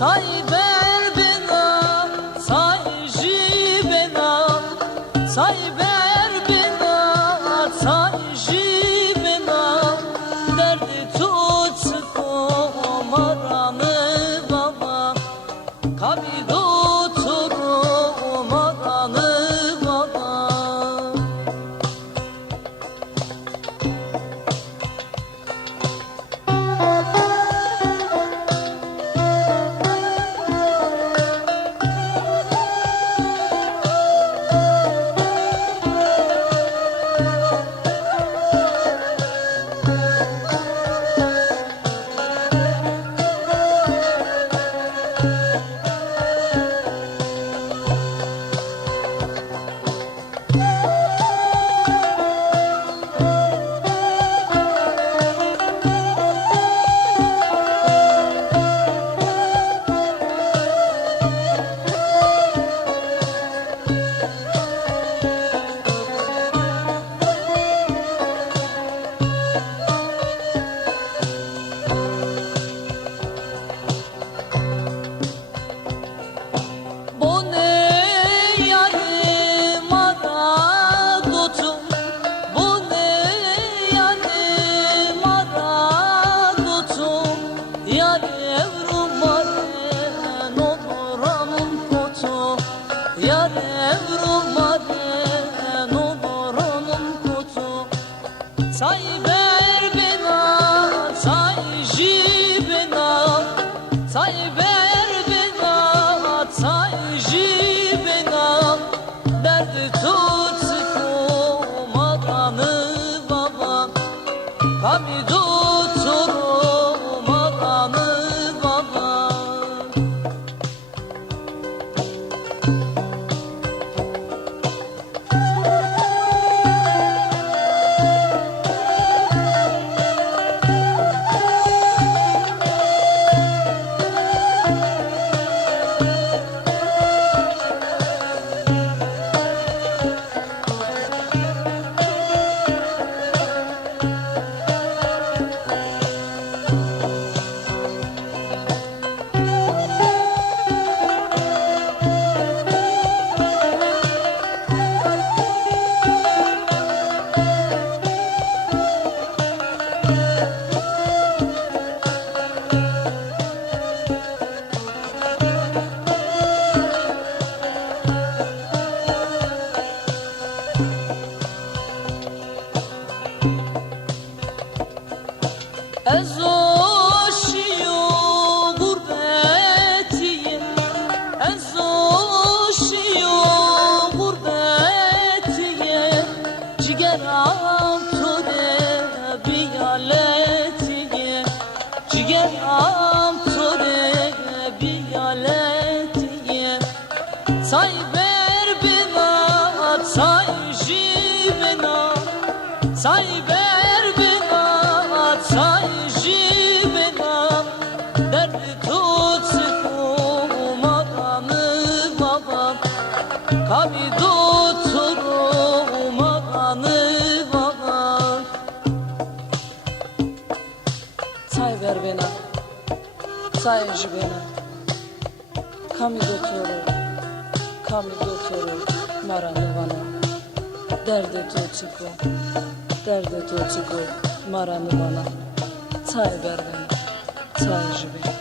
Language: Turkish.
Say ber bena, say ji bena, say ber bena, say ji bena. Derdi tutsko maranı baba, kabido turu maranı baba. Say ber bena, say ji bena, say ber bena, say ji bena. Derdi tutsko maranı baba, kabido turu maranı baba. Ezoşiyo gurbetiyim, ezoşiyo gurbetiyim. Cigeram tore biyaletiye, cigeram tore biyaletiye. Say ber bena, say ji bena, say ber bena, say ji bena. Derdi tutsko maranı baba, kabido turu maranı baba. Say ber bena, say ji bena, kabido turu maranı bana. Derdi tutsko maranı bana. Say ber bena, say ji bena.